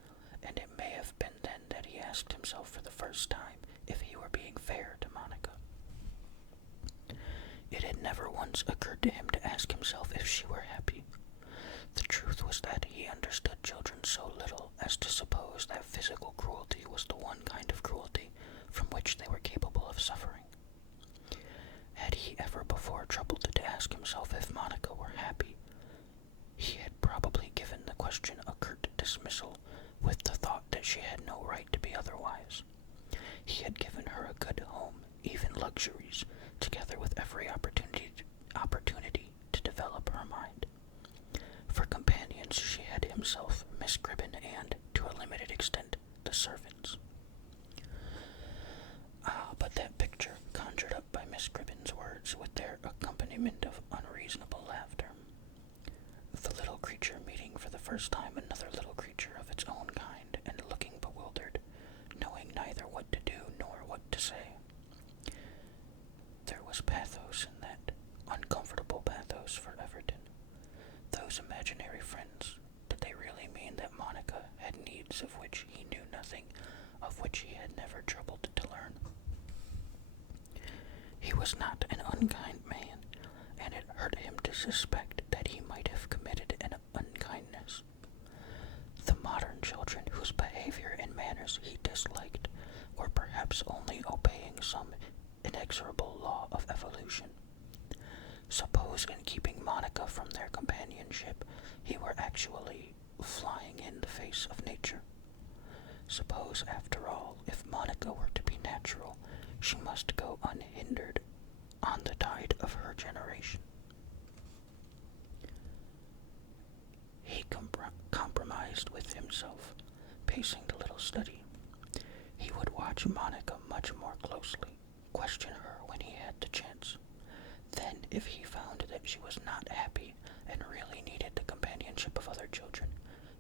and it may have been then that he asked himself for the first time if he were being fair to Monica. It had never once occurred to him to ask himself if she were happy. The truth was that he understood children so little as to suppose that physical cruelty was the one kind of cruelty from which they were capable of suffering. Had he ever before troubled to ask himself if Monica were happy, he had probably given the question a curt dismissal, with the thought that she had no right to be otherwise. He had given her a good home, even luxuries, together with every opportunity to develop her mind. For companions she had himself, Miss Gribbin, and, to a limited extent, the servants. But that picture conjured up by Miss Gribbin's words, with their accompaniment of unreasonable laughter. The little creature meeting for the first time another little creature of its own kind, and looking bewildered, knowing neither what to do nor what to say. There was pathos in that, uncomfortable pathos for Everton. Those imaginary friends, did they really mean that Monica had needs of which he knew nothing, of which he had never troubled to learn? He was not an unkind man, and it hurt him to suspect that he might have committed an unkindness. The modern children whose behavior and manners he disliked were perhaps only obeying some inexorable law of evolution. Suppose in keeping Monica from their companionship, he were actually flying in the face of nature. Suppose, after all, if Monica were to be natural, she must go unhindered on the tide of her generation. He compromised with himself, pacing the little study. He would watch Monica much more closely, question her when he had the chance. Then, if he found that she was not happy and really needed the companionship of other children,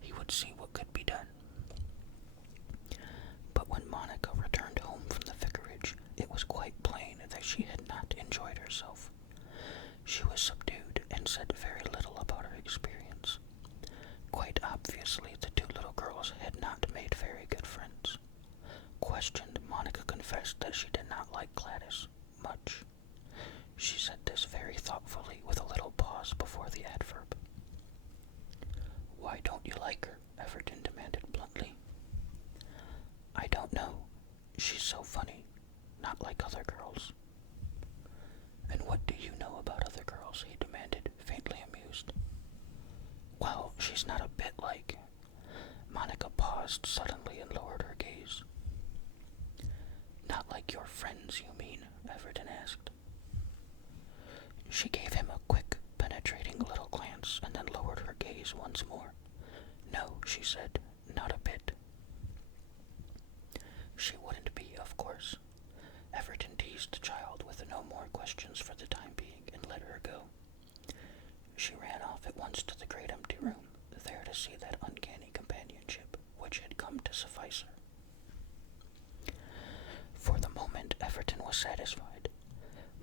he would see what could be done. But when Monica returned home from the vicarage, it was quite plain that she had not enjoyed herself. She was subdued and said very little about her experience. Quite obviously, the two little girls had not made very good friends. Questioned, Monica confessed that she did not like Gladys much. She said this very thoughtfully, with a little pause before the adverb. "Why don't you like her?" Everton demanded bluntly. "I don't know. She's so funny. Not like other girls." "And what do you know about other girls?" he demanded, faintly amused. "Well, she's not a bit like..." Monica paused suddenly and lowered her gaze. "Not like your friends, you mean?" Everton asked. She gave him a quick, penetrating little glance and then lowered her gaze once more. "No," she said, "not a bit." She wouldn't be, of course. Everton teased the child with no more questions for the time being and let her go. She ran off at once to the great empty room, there to see that uncanny companionship which had come to suffice her. For the moment, Everton was satisfied.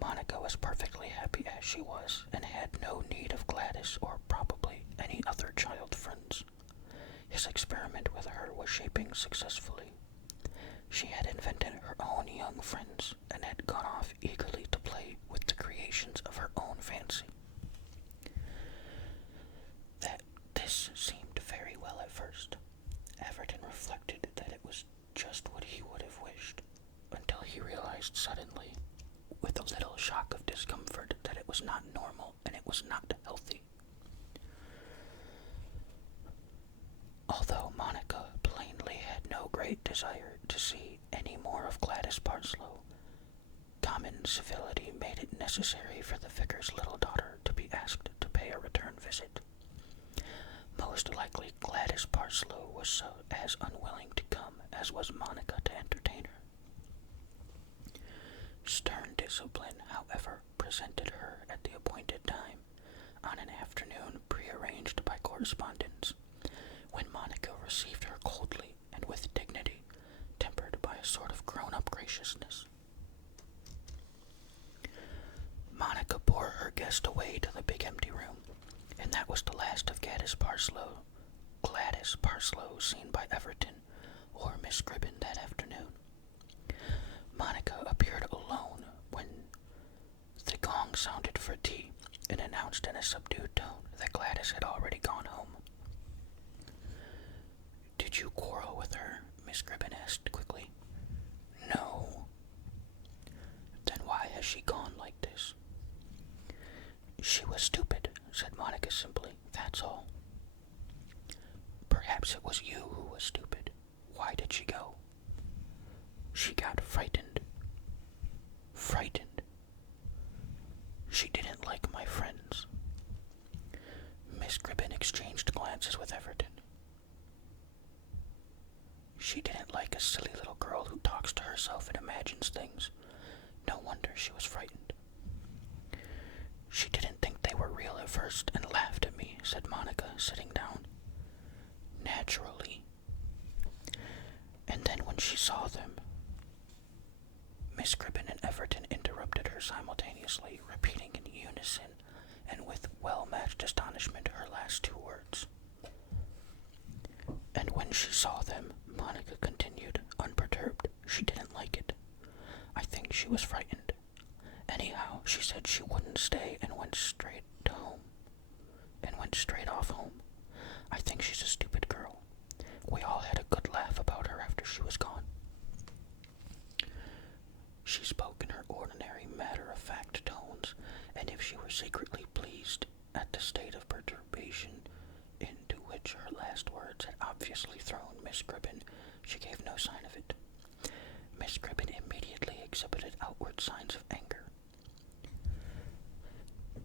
Monica was perfectly happy as she was, and had no need of Gladys or probably any other child friends. His experiment with her was shaping successfully. She had invented her own young friends, and had gone off eagerly to play with the creations of her own fancy. This seemed very well at first. Everton reflected that it was just what he would have wished, until he realized suddenly, with a little shock of discomfort, that it was not normal and it was not healthy. Although Monica plainly had no great desire to see any more of Gladys Parslow, common civility made it necessary for the vicar's little daughter to be asked to pay a return visit. Most likely Gladys Parslow was as unwilling to come as was Monica to entertain her. Stern discipline, however, presented her at the appointed time, on an afternoon prearranged by correspondence, when Monica received her coldly and with dignity, tempered by a sort of grown-up graciousness. Monica bore her guest away to the big empty room, and that was the last of Gladys Parslow seen by Everton or Miss Gribbin that afternoon. Monica appeared alone when the gong sounded for tea and announced in a subdued tone that Gladys had already gone home. "Did you quarrel with her?" Miss Gribbin asked quickly. "No." "Then why has she gone like this?" "She was stupid," said Monica simply. "That's all." "Perhaps it was you who was stupid. Why did she go?" "She got frightened." "Frightened?" "She didn't like my friends." Miss Gribbin exchanged glances with Everton. "She didn't like a silly little girl who talks to herself and imagines things. No wonder she was frightened." "She didn't think they were real at first and laughed at me," said Monica, sitting down. "Naturally. And then when she saw them..." Miss Gribbin and Everton interrupted her simultaneously, repeating in unison and with well-matched astonishment her last two words. "And when she saw them," Monica continued, unperturbed, "she didn't like it. I think she was frightened. Anyhow, she said she wouldn't stay and went straight home." went straight off home. I think she's a stupid girl. We all had a good laugh about her after she was gone. She spoke in her ordinary matter-of-fact tones, and if she were secretly pleased at the state of perturbation into which her last words had obviously thrown Miss Gribbin, she gave no sign of it. Miss Gribbin immediately exhibited outward signs of anger.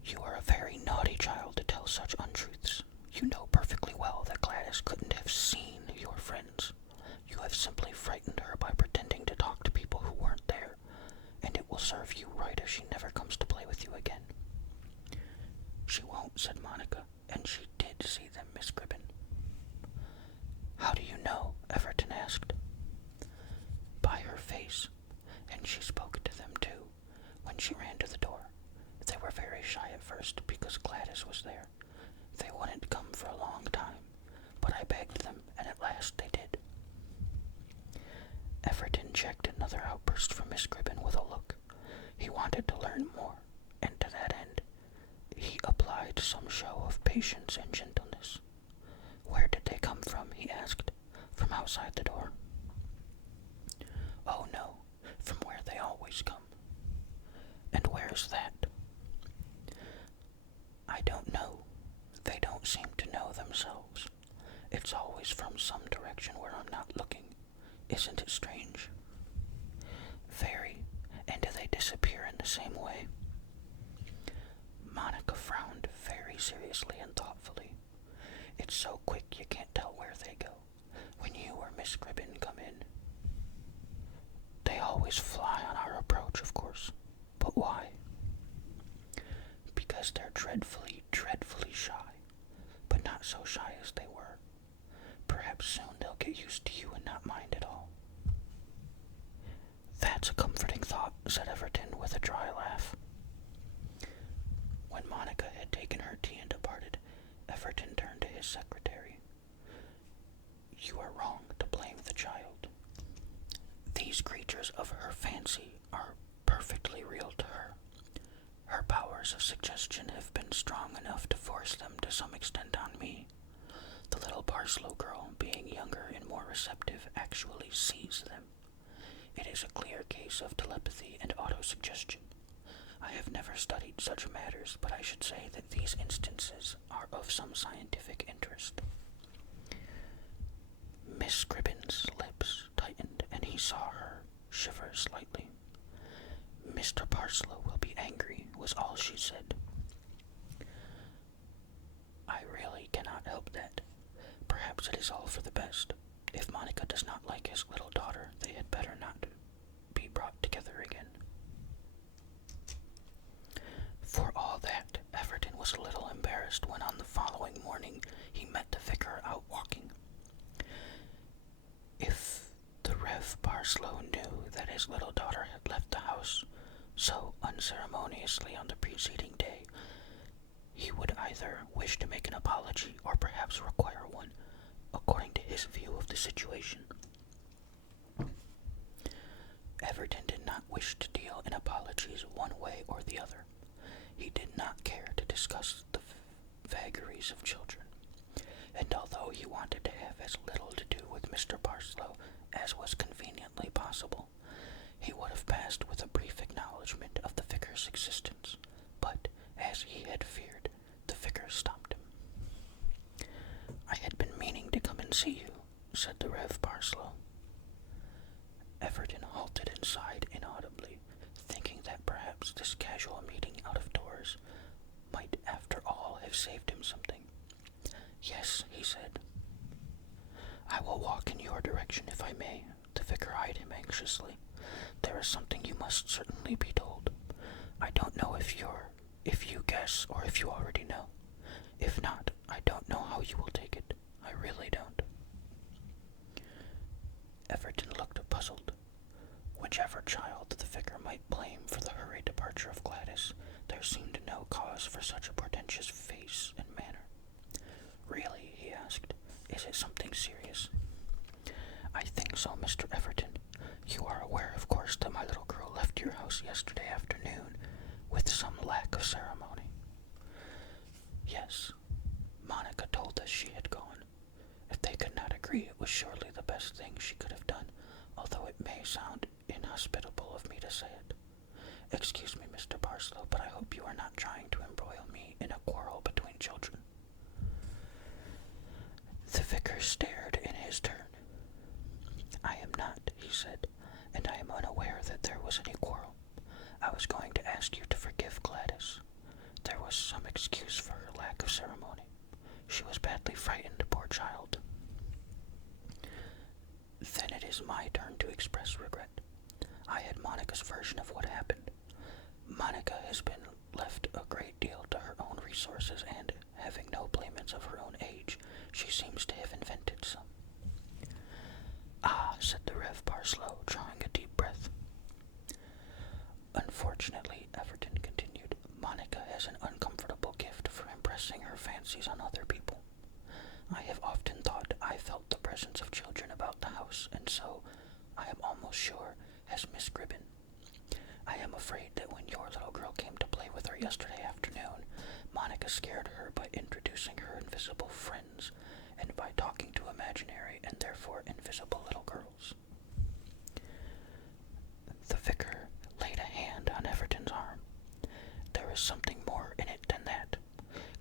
You are a very naughty child to tell such untruths. You know perfectly well that Gladys couldn't have seen your friends. You have simply frightened her by pretending to talk to people who weren't there, and it will serve you right if she never comes to play with you again. She won't, said Monica, and she did see them, Miss Gribbin. How do you know? Everton asked. By her face, and she spoke to them too, when she ran to the door. They were very shy at first because Gladys was there. They wouldn't come for a long time, but I begged them, and at last they did. Everton checked another outburst from Miss Gribbin with a look. He wanted to learn more, and to that end, he applied some show of patience and gentleness. Where did they come from? He asked. From outside the door. Oh no, from where they always come. And where's that? I don't know. They don't seem to know themselves. It's always from some direction where I'm not looking. Isn't it strange? Very. And do they disappear in the same way? Monica frowned very seriously and thoughtfully. It's so quick you can't tell where they go. When you or Miss Gribbin come in. They always fly on our approach, of course. But why? Because they're dreadfully, dreadfully shy. But not so shy as they were. Perhaps soon they'll get used to you and not mind at all. That's a comforting thought, said Everton with a dry laugh. When Monica had taken her tea and departed, Everton turned to his secretary. You are wrong to blame the child. These creatures of her fancy are perfectly real to her. Her powers of suggestion have been strong enough to force them to some extent on me. The little Parslow girl, being younger and more receptive, actually sees them. It is a clear case of telepathy and autosuggestion. I have never studied such matters, but I should say that these instances are of some scientific interest. Miss Gribbin's lips tightened, and he saw her shiver slightly. Mr. Parslow will be angry, was all she said. I really cannot help that. Perhaps it is all for the best. If Monica does not like his little daughter, they had better not be brought together again. For all that, Everton was a little embarrassed when on the following morning he met the vicar out walking. If the Rev. Parslow knew that his little daughter had left the house so unceremoniously on the preceding day, he would either wish to make an apology or perhaps require one, according to his view of the situation. Everton did not wish to deal in apologies one way or the other. He did not care to discuss the vagaries of children, and although he wanted to have as little to do with Mr. Parslow as was conveniently possible, he would have passed with a brief acknowledgment of the vicar's existence, but, as he had feared, the vicar stopped him. I had been meaning to come and see you, said the Rev. Parslow. Everton halted and sighed inaudibly, thinking that perhaps this casual meeting out of doors might, after all, have saved him something. Yes, he said. I will walk in your direction if I may. The vicar eyed him anxiously. There is something you must certainly be told. I don't know if you guess or if you already know. If not, I don't know how you will take it. I really don't. Everton looked puzzled. Whichever child the vicar might blame for the hurried departure of Gladys, there seemed no cause for such a portentous face and manner. Really, he asked, is it something serious? I think so, Mr. Everton. You are aware, of course, that my little girl left your house yesterday afternoon with some lack of ceremony. Yes. sound inhospitable of me to say it. Excuse me, Mr. Parslow, but I hope you are not trying to embroil me in a quarrel between children. The vicar stared in his turn. I am not, he said, and I am unaware that there was any quarrel. I was going to ask you to forgive Gladys. There was some excuse for her lack of ceremony. She was badly frightened, poor child. Then it is my turn to express regret. I had Monica's version of what happened. Monica has been left a great deal to her own resources, and, having no playmates of her own age, she seems to have invented some. Ah, said the Rev. Parslow, drawing a deep breath. Unfortunately, Everton continued, Monica has an uncomfortable gift for impressing her fancies on other people. I have often thought I felt the presence of children about the house, and so, I am almost sure, has Miss Gribbin. I am afraid that when your little girl came to play with her yesterday afternoon, Monica scared her by introducing her invisible friends, and by talking to imaginary and therefore invisible little girls. The vicar laid a hand on Everton's arm. There is something more in it than that.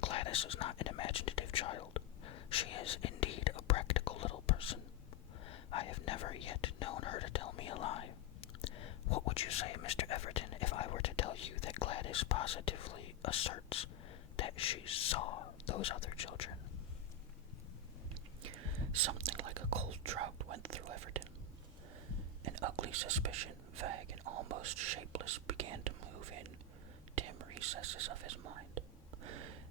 Gladys is not an imaginative child. She is indeed a practical little person. I have never yet known her to tell me a lie. What would you say, Mr. Everton, if I were to tell you that Gladys positively asserts that she saw those other children? Something like a cold draught went through Everton. An ugly suspicion, vague and almost shapeless, began to move in dim recesses of his mind.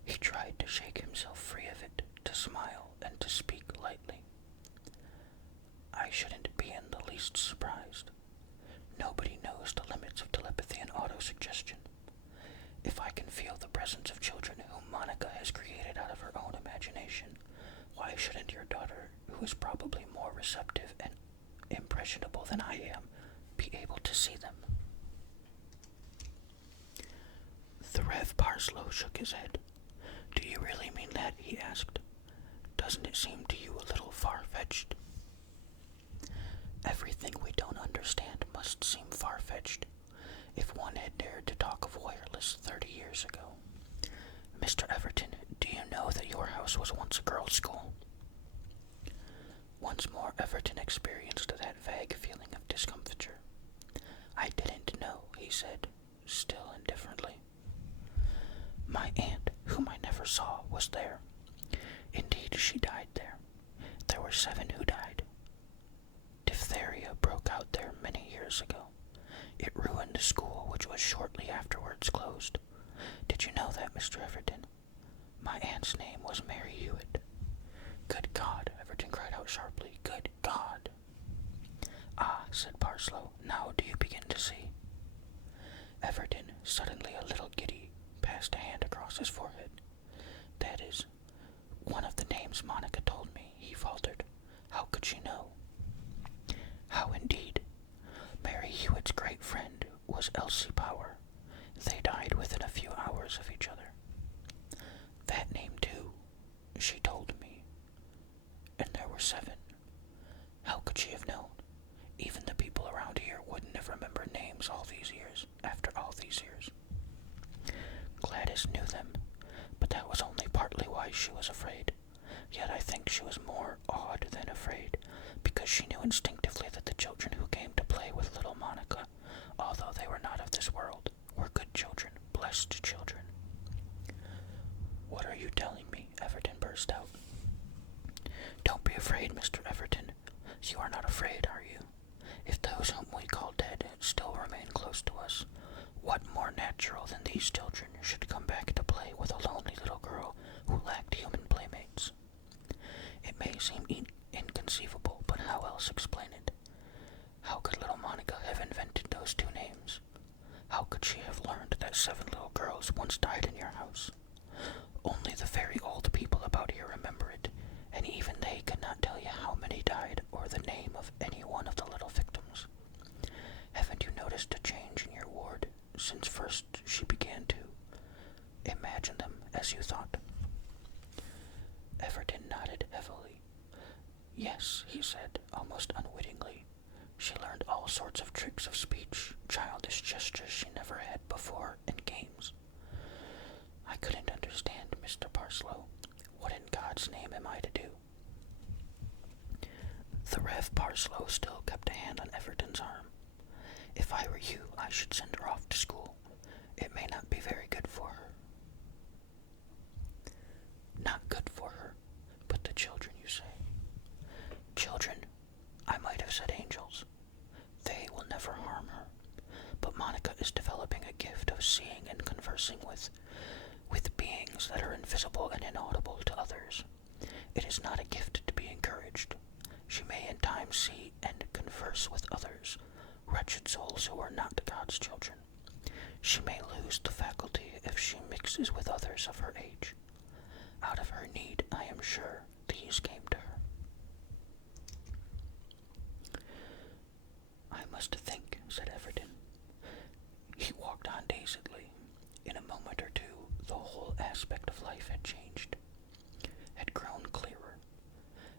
He tried to shake himself free of it, to smile and to speak lightly. I shouldn't be in the least surprised. Nobody knows the limits of telepathy and autosuggestion. If I can feel the presence of children whom Monica has created out of her own imagination, why shouldn't your daughter, who is probably more receptive and impressionable than I am, be able to see them? The Rev. Parslow shook his head. Do you really mean that? He asked. Doesn't it seem to you a little far-fetched? Everything we don't understand must seem far-fetched. If one had dared to talk of wireless 30 years ago. Mr. Everton, do you know that your house was once a girls' school? Once more Everton experienced that vague feeling of discomfiture. I didn't know, he said, still indifferently. My aunt, whom I never saw, was there. Indeed, she died there. There were 7 who died. Diphtheria broke out there many years ago. It ruined the school, which was shortly afterwards closed. Did you know that, Mr. Everton? My aunt's name was Mary Hewitt. Good God, Everton cried out sharply. Good God! Ah, said Parslow, now do you begin to see? Everton, suddenly a little giddy, passed a hand across his forehead. That is one of the names Monica told me, he faltered. How could she know? How indeed? Mary Hewitt's great friend was Elsie Power. They died within a few hours of each other. That name, too, she told me. And there were 7. How could she have known? Even the people around here wouldn't have remembered names all these years, after all these years. Gladys knew them, but that was only partly why she was afraid. Yet I think she was more awed than afraid, because she knew instinctively that the children who came to play with little Monica, although they were not of this world, were good children, blessed children. What are you telling me? Everton burst out. Don't be afraid, Mr. Everton. You are not afraid, are you? If those whom we call dead still remain close to us, what more natural than these children should come back to play with a lonely little girl who lacked human playmates? It may seem inconceivable, but how else explain it? How could little Monica have invented those 2 names? How could she have learned that 7 little girls once died in your house? Only the very old people about here remember it, and even they could not tell you how many died or the name of any one of the little victims. Haven't you noticed a change in your ward since first she began to imagine them as you thought? Everton nodded heavily. Yes, he said, almost unwittingly. She learned all sorts of tricks of speech, childish gestures she never had before, and games. I couldn't understand, Mr. Parslow. What in God's name am I to do? The Rev Parslow still kept a hand on Everton's arm. If I were you, I should send her off to school. It may not be very good for her. Not good for her, but the children, you say. Children, I might have said angels. They will never harm her. But Monica is developing a gift of seeing and conversing with beings that are invisible and inaudible to others. It is not a gift to be encouraged. She may in time see and converse with others, wretched souls who are not God's children. She may lose the faculty if she mixes with others of her age. Out of her need, I am sure, these came to her. I must think, said Everton. He walked on dazedly. In a moment or two, the whole aspect of life had changed, had grown clearer,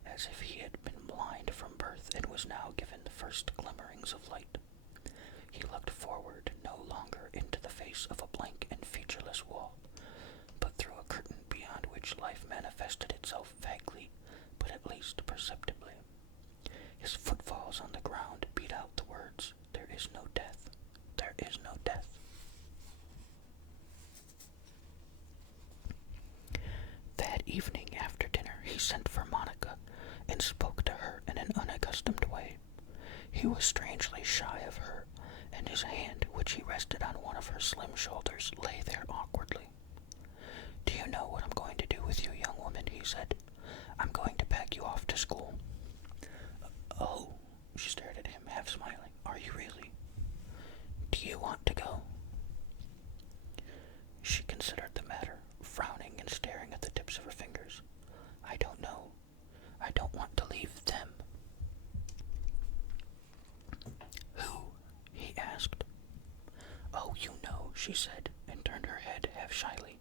as if he had been blind from birth and was now given the first glimmerings of light. He looked forward no longer into the face of a blank and featureless wall, but through a curtain beyond which life manifested itself vaguely, but at least perceptibly. His footfalls on the ground beat out the words, "There is no death. There is no death." That evening after dinner he sent for Monica and spoke to her in an unaccustomed way. He was strangely shy of her, and his hand, which he rested on one of her slim shoulders, lay there awkwardly. "Do you know what I'm going to do with you, young woman?" he said. "I'm going to pack you off to school." "Oh," she stared at him, half smiling. "Are you really? Do you want to go?" She considered the matter, frowning and staring at the tips of her fingers. "I don't know. I don't want to leave them." "Who?" he asked. "Oh, you know," she said, and turned her head half shyly.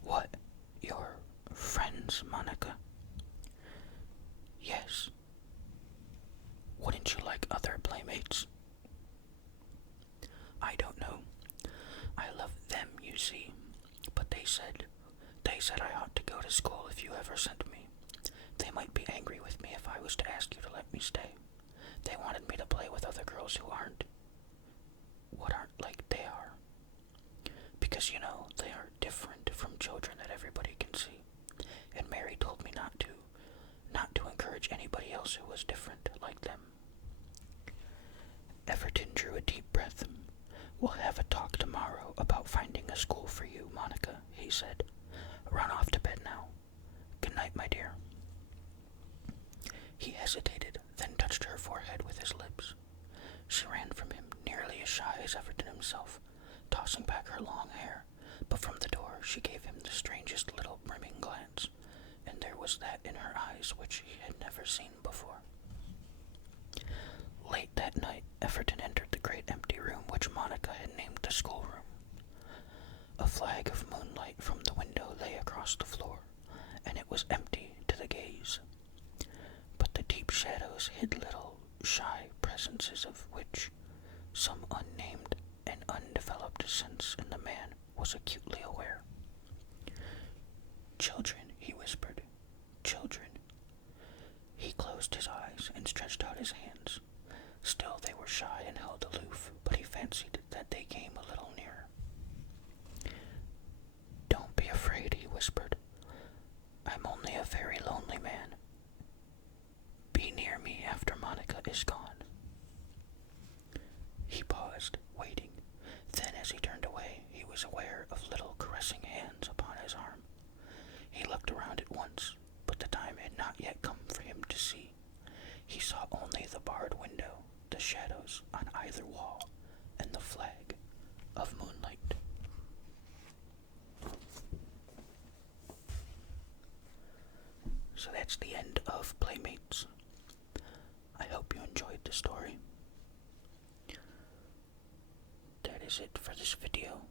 "What? Your friends, Monica?" "Yes. Wouldn't you like other playmates?" "I don't know. I love them, you see. But they said I ought to go to school if you ever sent me. They might be angry with me if I was to ask you to let me stay. They wanted me to play with other girls who aren't like they are. Because, you know, they are different from children that everybody can see. And Mary told me not to encourage anybody else who was different like them." Everton drew a deep breath. "We'll have a talk tomorrow about finding a school for you, Monica," he said. "Run off to bed now. Good night, my dear." He hesitated, then touched her forehead with his lips. She ran from him, nearly as shy as Everton himself, tossing back her long hair, but from the door she gave him the strangest little brimming glance, and there was that in her eyes which he had never seen before. Late that night, Everton entered the great empty room which Monica had named the schoolroom. A flag of moonlight from the window lay across the floor, and it was empty to the gaze. But the deep shadows hid little, shy presences of which some unnamed and undeveloped sense in the man was acutely aware. "Children," he whispered. "Children." He closed his eyes and stretched out his hands. Still they were shy and held aloof, but he fancied that they came a little nearer. "Don't be afraid," he whispered. "I'm only a very lonely man. Be near me after Monica is gone." He paused, waiting. Then as he turned away, he was aware of little caressing hands upon his arm. He looked around at once, but the time had not yet come for him to see. He saw only the barred window, the shadows on either wall, and the flag of moonlight. So that's the end of Playmates. I hope you enjoyed the story. That is it for this video.